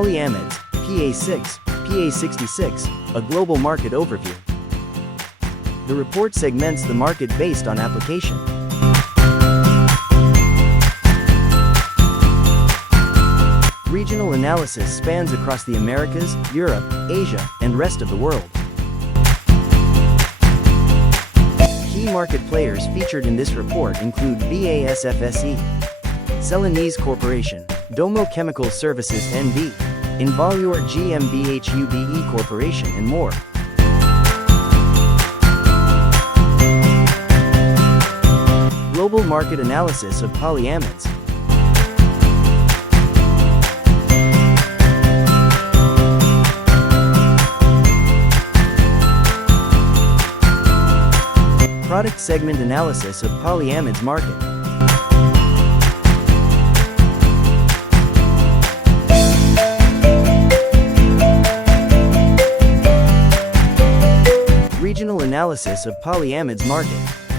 Polyamides, PA6, PA66, a global market overview. The report segments the market based on application. Regional analysis spans across the Americas, Europe, Asia, and rest of the world. Key market players featured in this report include BASF, Celanese Corporation, Domo Chemical Services NV, Involuor GmbH Corporation, and more. Global market analysis of polyamides. Product segment analysis of polyamides market. Regional analysis of polyamides market.